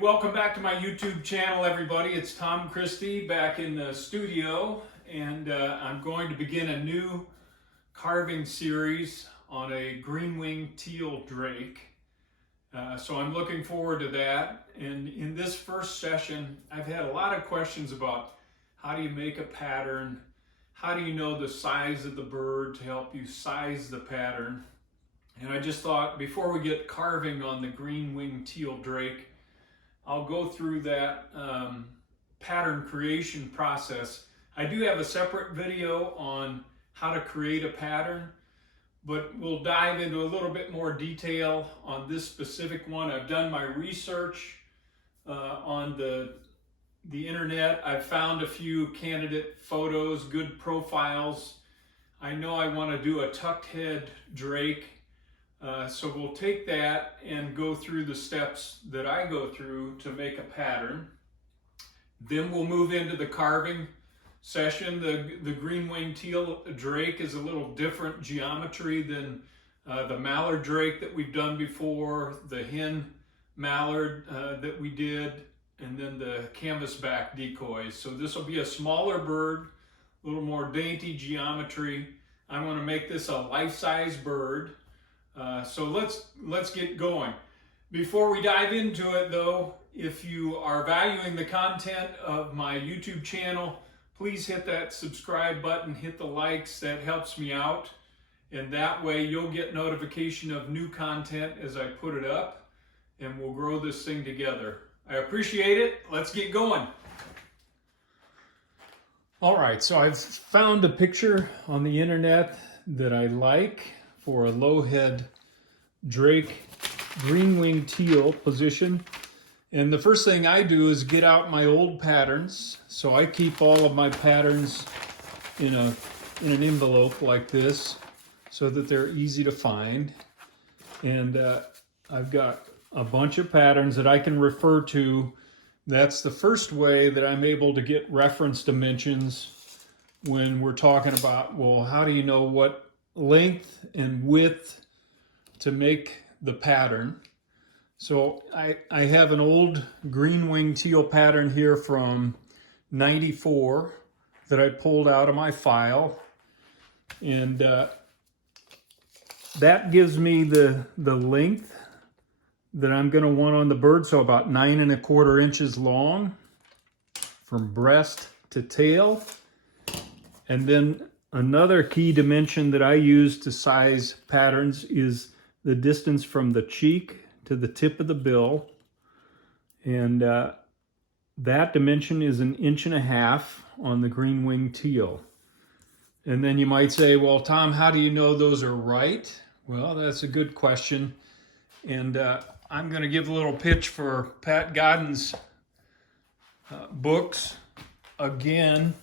Welcome back to my YouTube channel, everybody. It's Tom Christie back in the studio, and I'm going to begin a new carving series on a green-winged teal drake. So I'm looking forward to that. And in this first session, I've had a lot of questions about how do you make a pattern, how do you know the size of the bird to help you size the pattern. And I just thought before we get carving on the green-winged teal drake, I'll go through that pattern creation process. I do have a separate video on how to create a pattern, but we'll dive into a little bit more detail on this specific one. I've done my research on the internet. I've found a few candidate photos, good profiles. I know I want to do a tucked head drake. So we'll take that and go through the steps that I go through to make a pattern. Then we'll move into the carving session. The green-winged teal drake is a little different geometry than the mallard drake that we've done before, the hen mallard that we did, and then the canvasback decoys. So this will be a smaller bird, a little more dainty geometry. I want to make this a life-size bird. So let's get going. Before we dive into it though, if you are valuing the content of my YouTube channel, please hit that subscribe button, hit the likes, that helps me out. And that way you'll get notification of new content as I put it up, and we'll grow this thing together. I appreciate it. Let's get going. All right, so I've found a picture on the internet that I like for a low head drake green-winged teal position. And the first thing I do is get out my old patterns. So I keep all of my patterns in an envelope like this so that they're easy to find. And I've got a bunch of patterns that I can refer to. That's the first way that I'm able to get reference dimensions when we're talking about, well, how do you know what length and width to make the pattern? So I have an old green-winged teal pattern here from '94 that I pulled out of my file, and that gives me the length that I'm going to want on the bird, so about 9 1/4 inches long from breast to tail. And then another key dimension that I use to size patterns is the distance from the cheek to the tip of the bill. And that dimension is 1.5 inches on the green-winged teal. And then you might say, well, Tom, how do you know those are right? Well, that's a good question. And I'm going to give a little pitch for Pat Godden's books. Again,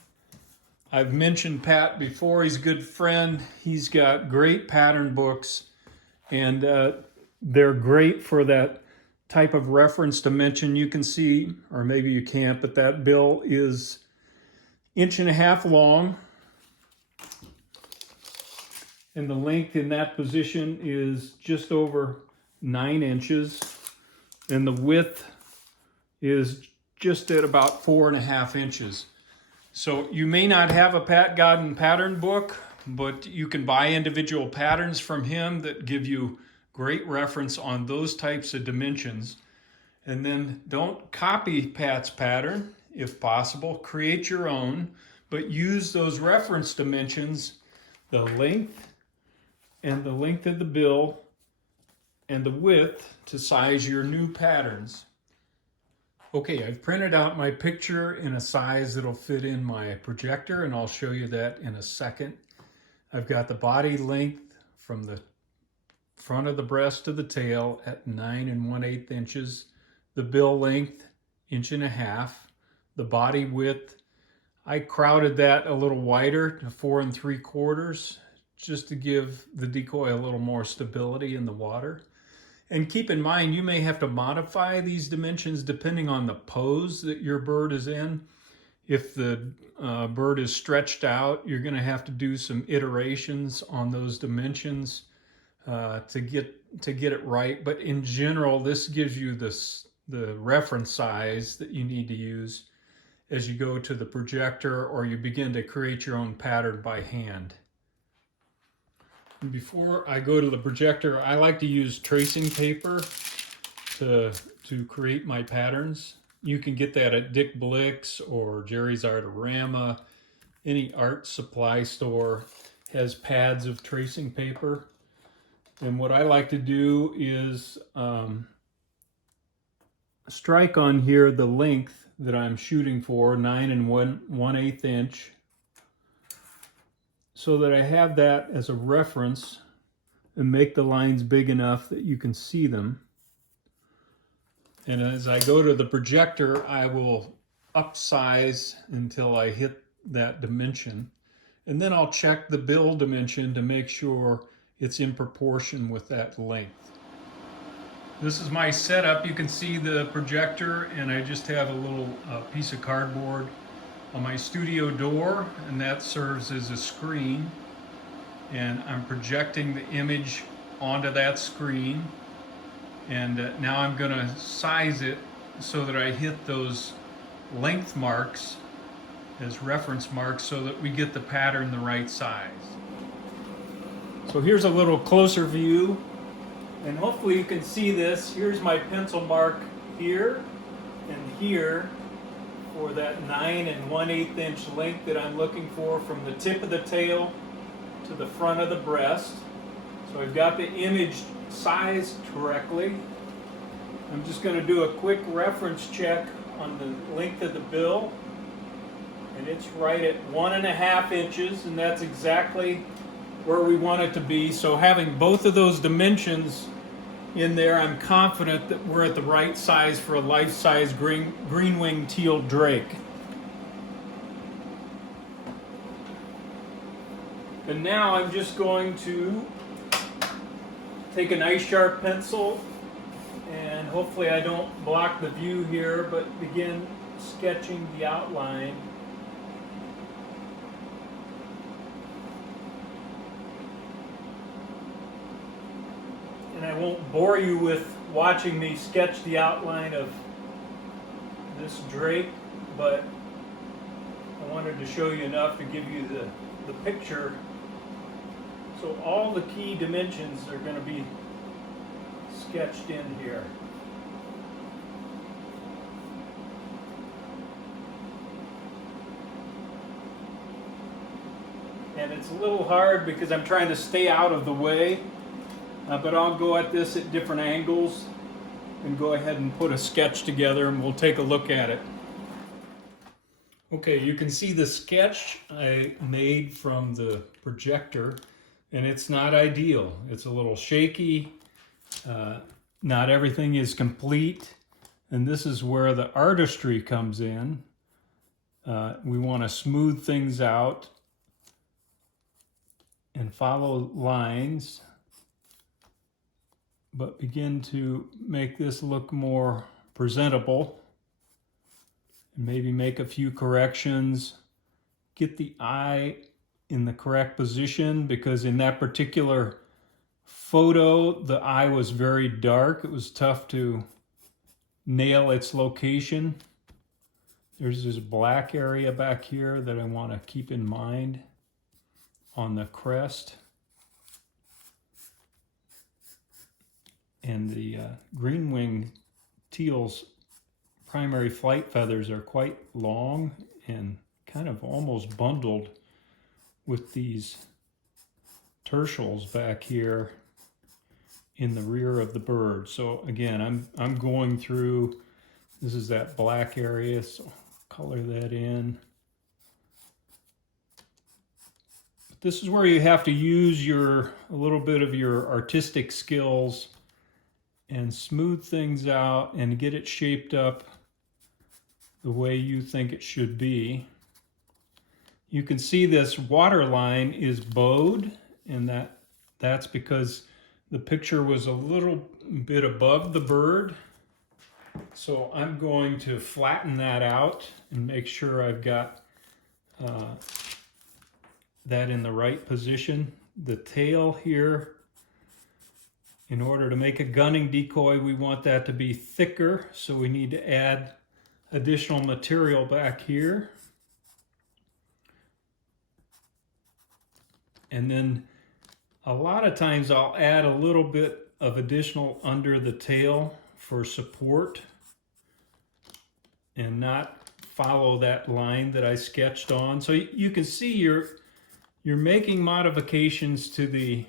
I've mentioned Pat before. He's a good friend. He's got great pattern books, and they're great for that type of reference dimension. You can see, or maybe you can't, but that bill is 1.5 inches long, and the length in that position is just over 9 inches, and the width is just at about 4.5 inches. So you may not have a Pat Godden pattern book, but you can buy individual patterns from him that give you great reference on those types of dimensions. And then don't copy Pat's pattern if possible. Create your own, but use those reference dimensions, the length and the length of the bill and the width, to size your new patterns. Okay, I've printed out my picture in a size that'll fit in my projector, and I'll show you that in a second. I've got the body length from the front of the breast to the tail at 9 1/8 inches. The bill length, 1.5 inches. The body width, I crowded that a little wider to 4 3/4, just to give the decoy a little more stability in the water. And keep in mind, you may have to modify these dimensions depending on the pose that your bird is in. If the bird is stretched out, you're going to have to do some iterations on those dimensions to get it right. But in general, this gives you the reference size that you need to use as you go to the projector or you begin to create your own pattern by hand. And before I go to the projector, I like to use tracing paper to create my patterns. You can get that at Dick Blick's or Jerry's Artorama. Any art supply store has pads of tracing paper. And what I like to do is strike on here the length that I'm shooting for, 9 1/8 inch, so that I have that as a reference and make the lines big enough that you can see them. And as I go to the projector, I will upsize until I hit that dimension. And then I'll check the bill dimension to make sure it's in proportion with that length. This is my setup. You can see the projector, and I just have a little piece of cardboard on my studio door, and that serves as a screen. And I'm projecting the image onto that screen. And now I'm going to size it so that I hit those length marks as reference marks so that we get the pattern the right size. So here's a little closer view, and hopefully you can see this. Here's my pencil mark here and here for that 9 1/8 inch length that I'm looking for from the tip of the tail to the front of the breast. So I've got the image sized correctly. I'm just going to do a quick reference check on the length of the bill, and it's right at 1.5 inches, and that's exactly where we want it to be. So having both of those dimensions in there, I'm confident that we're at the right size for a life-size green-winged teal drake. And now I'm just going to take a nice sharp pencil, and hopefully I don't block the view here, but begin sketching the outline. And I won't bore you with watching me sketch the outline of this drake, but I wanted to show you enough to give you the picture. So all the key dimensions are going to be sketched in here. And it's a little hard because I'm trying to stay out of the way, but I'll go at this at different angles and go ahead and put a sketch together, and we'll take a look at it. Okay, you can see the sketch I made from the projector, and it's not ideal. It's a little shaky. Not everything is complete, and this is where the artistry comes in. We want to smooth things out and follow lines, but begin to make this look more presentable, and maybe make a few corrections. Get the eye in the correct position, because in that particular photo, the eye was very dark. It was tough to nail its location. There's this black area back here that I want to keep in mind on the crest. And the green-winged teal's primary flight feathers are quite long and kind of almost bundled with these tertials back here in the rear of the bird. So again, I'm going through, this is that black area, so color that in. But this is where you have to use a little bit of your artistic skills and smooth things out and get it shaped up the way you think it should be. You can see this water line is bowed, and that's because the picture was a little bit above the bird. So I'm going to flatten that out and make sure I've got that in the right position. The tail here, in order to make a gunning decoy, we want that to be thicker, so we need to add additional material back here. And then a lot of times I'll add a little bit of additional under the tail for support and not follow that line that I sketched on. So you can see you're making modifications to the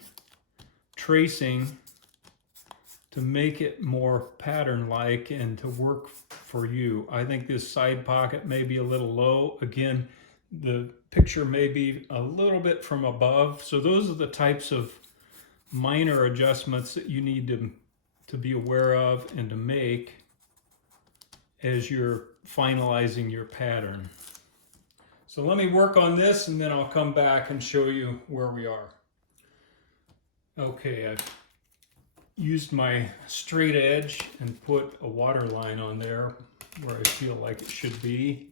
tracing to make it more pattern-like and to work for you. I think this side pocket may be a little low. Again, the picture may be a little bit from above. So those are the types of minor adjustments that you need to be aware of and to make as you're finalizing your pattern. So let me work on this and then I'll come back and show you where we are. Okay, I've used my straight edge and put a water line on there where I feel like it should be.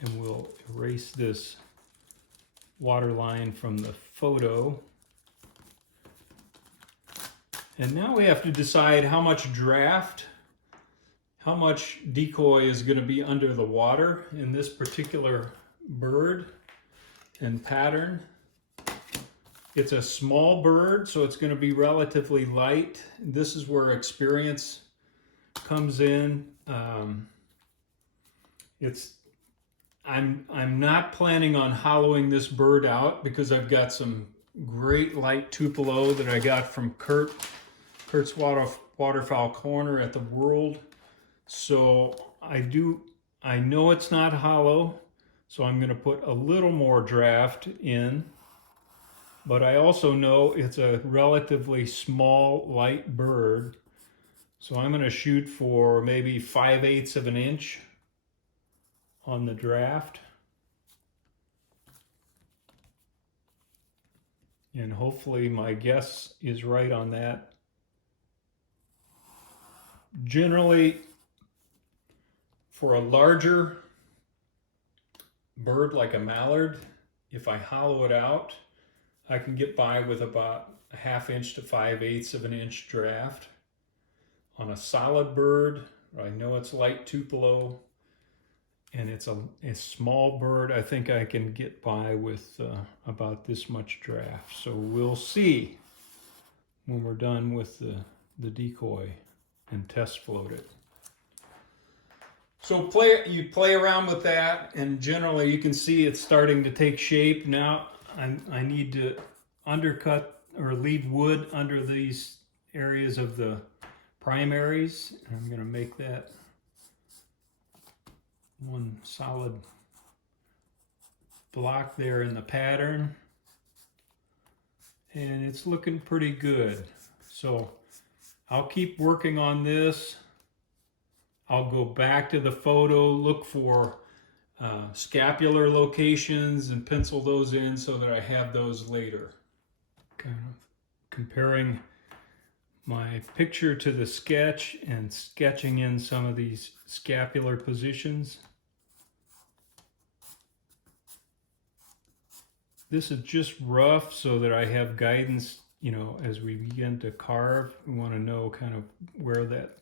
And we'll erase this water line from the photo. And now we have to decide how much draft, how much decoy is going to be under the water in this particular bird and pattern. It's a small bird, so it's going to be relatively light. This is where experience comes in. I'm not planning on hollowing this bird out because I've got some great light Tupelo that I got from Kurt's Waterfowl Corner at the World. So I know it's not hollow, so I'm going to put a little more draft in. But I also know it's a relatively small, light bird. So I'm going to shoot for maybe 5/8 of an inch on the draft. And hopefully my guess is right on that. Generally, for a larger bird like a mallard, if I hollow it out, I can get by with about a 1/2 inch to 5/8 of an inch draft. On a solid bird, I know it's light Tupelo, and it's a small bird, I think I can get by with about this much draft. So we'll see when we're done with the decoy and test float it. So you play around with that, and generally you can see it's starting to take shape. Now I need to undercut or leave wood under these areas of the primaries. I'm going to make that one solid block there in the pattern, and it's looking pretty good. So I'll keep working on this. I'll go back to the photo, look for scapular locations and pencil those in so that I have those later. Kind of comparing my picture to the sketch and sketching in some of these scapular positions. This is just rough so that I have guidance, as we begin to carve. We want to know kind of where that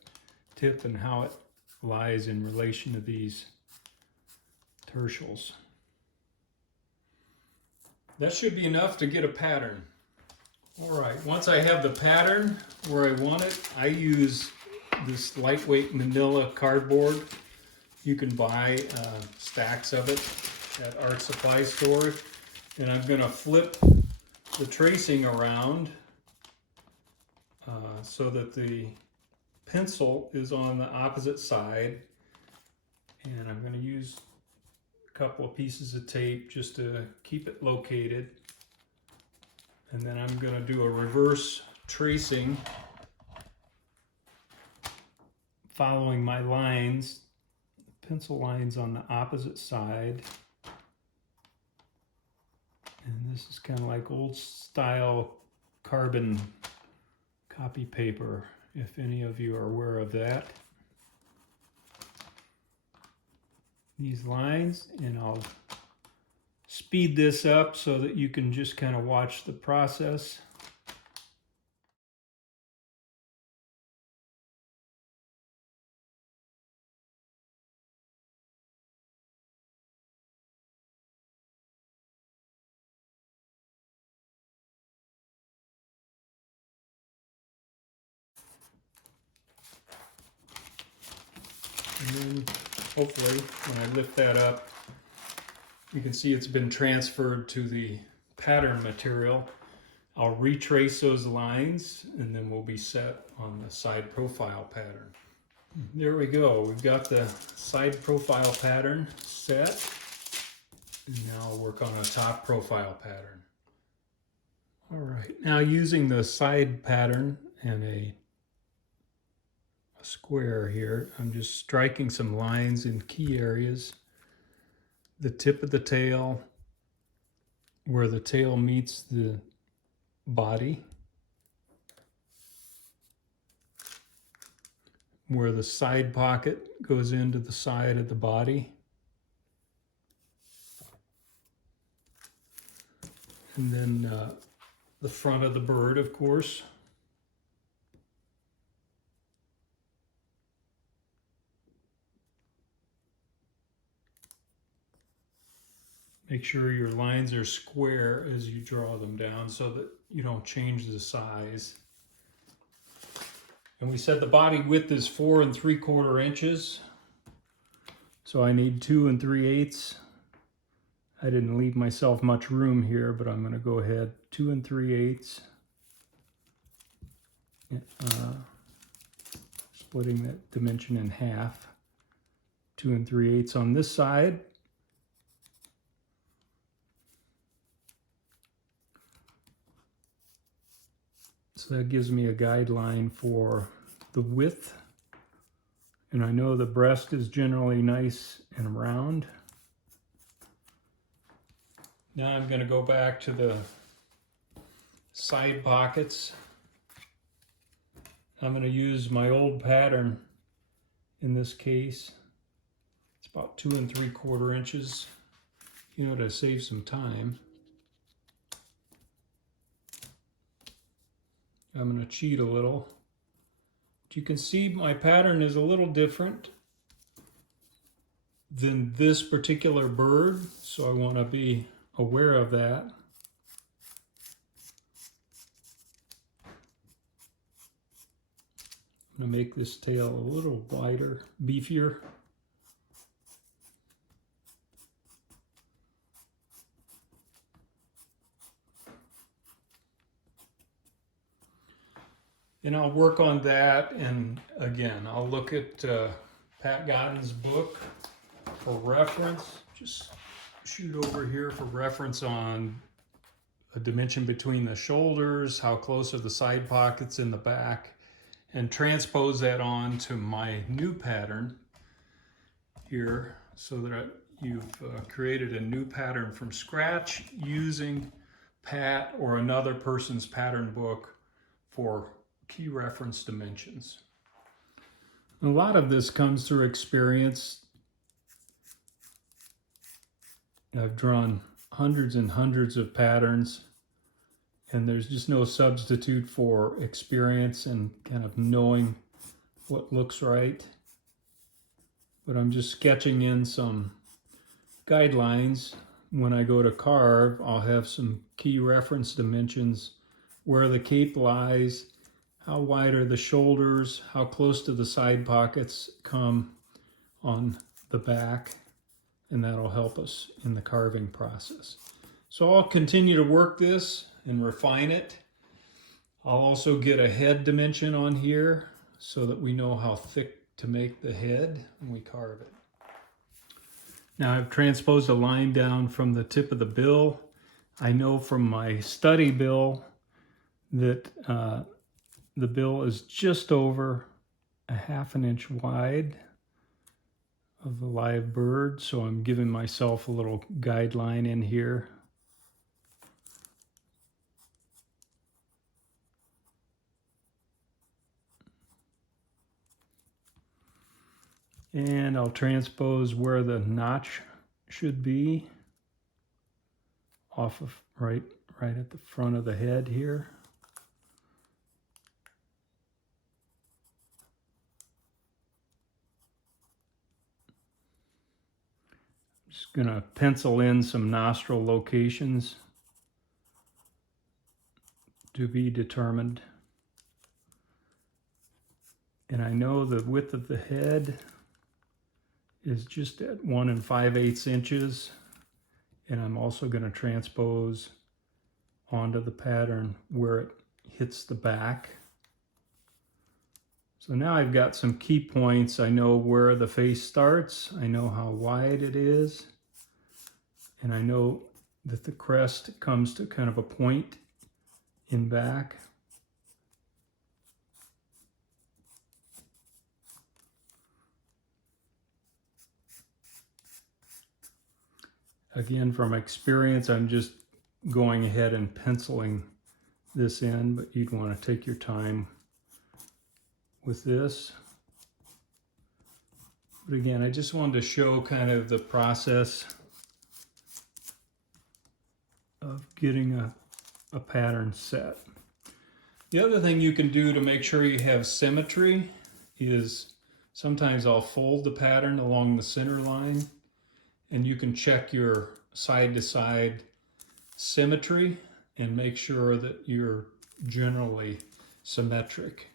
tip and how it lies in relation to these tertials. That should be enough to get a pattern. All right, once I have the pattern where I want it, I use this lightweight manila cardboard. You can buy stacks of it at art supply stores. And I'm going to flip the tracing around so that the pencil is on the opposite side. And I'm going to use a couple of pieces of tape just to keep it located. And then I'm going to do a reverse tracing following my lines, pencil lines on the opposite side. And this is kind of like old style carbon copy paper, if any of you are aware of that. these lines, and I'll speed this up so that you can just kind of watch the process. And then hopefully when I lift that up, you can see it's been transferred to the pattern material. I'll retrace those lines and then we'll be set on the side profile pattern. There we go. We've got the side profile pattern set. And now I'll work on a top profile pattern. All right, now using the side pattern and a square here, I'm just striking some lines in key areas. The tip of the tail, where the tail meets the body, where the side pocket goes into the side of the body, and then the front of the bird, of course. Make sure your lines are square as you draw them down so that you don't change the size. And we said the body width is 4 3/4 inches. So I need 2 3/8. I didn't leave myself much room here, but I'm going to go ahead 2 3/8. Splitting that dimension in half. 2 3/8 on this side. So that gives me a guideline for the width. And I know the breast is generally nice and round. Now I'm going to go back to the side pockets. I'm going to use my old pattern in this case. It's about 2 3/4 inches, to save some time. I'm going to cheat a little. But you can see my pattern is a little different than this particular bird, so I want to be aware of that. I'm going to make this tail a little wider, beefier. And I'll work on that, and again, I'll look at Pat Godden's book for reference. Just shoot over here for reference on a dimension between the shoulders, how close are the side pockets in the back, and transpose that on to my new pattern here so that you've created a new pattern from scratch using Pat or another person's pattern book for key reference dimensions. A lot of this comes through experience. I've drawn hundreds and hundreds of patterns, and there's just no substitute for experience and kind of knowing what looks right. But I'm just sketching in some guidelines. When I go to carve, I'll have some key reference dimensions, where the cape lies, how wide are the shoulders, how close to the side pockets come on the back, and that'll help us in the carving process. So I'll continue to work this and refine it. I'll also get a head dimension on here so that we know how thick to make the head when we carve it. Now I've transposed a line down from the tip of the bill. I know from my study bill that the bill is just over 1/2 inch wide of the live bird, so I'm giving myself a little guideline in here. And I'll transpose where the notch should be off of right at the front of the head here. Just going to pencil in some nostril locations to be determined. And I know the width of the head is just at 1 5/8 inches. And I'm also going to transpose onto the pattern where it hits the back. So now I've got some key points. I know where the face starts. I know how wide it is. And I know that the crest comes to kind of a point in back. Again, from experience, I'm just going ahead and penciling this in, but you'd want to take your time with this. But again, I just wanted to show kind of the process of getting a pattern set. The other thing you can do to make sure you have symmetry is sometimes I'll fold the pattern along the center line, and you can check your side-to-side symmetry and make sure that you're generally symmetric.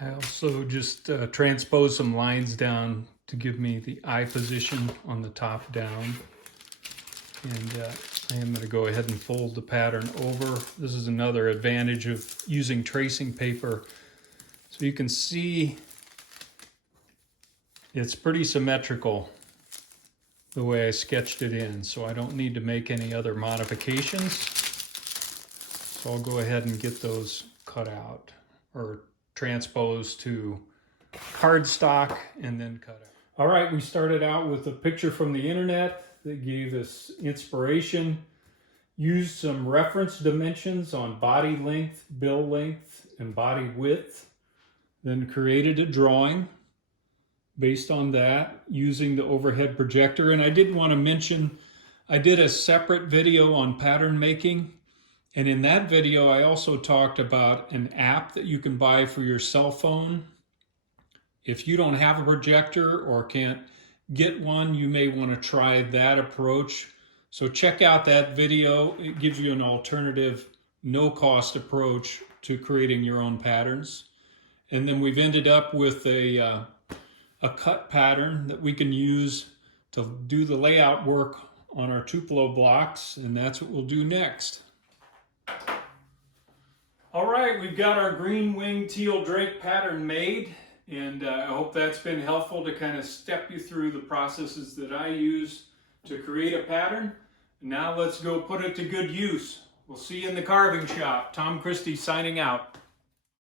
I also just transpose some lines down to give me the eye position on the top down. And I am going to go ahead and fold the pattern over. This is another advantage of using tracing paper. So you can see it's pretty symmetrical the way I sketched it in, so I don't need to make any other modifications. So I'll go ahead and get those cut out or transposed to cardstock and then cut out. All right, we started out with a picture from the internet that gave us inspiration, used some reference dimensions on body length, bill length, and body width, then created a drawing based on that using the overhead projector. And I did want to mention, I did a separate video on pattern making. And in that video, I also talked about an app that you can buy for your cell phone. If you don't have a projector or can't get one, you may want to try that approach. So check out that video. It gives you an alternative, no-cost approach to creating your own patterns. And then we've ended up with a cut pattern that we can use to do the layout work on our Tupelo blocks, and that's what we'll do next. All right, we've got our green-winged teal drake pattern made, and I hope that's been helpful to kind of step you through the processes that I use to create a pattern. Now let's go put it to good use. We'll see you in the carving shop. Tom Christie signing out.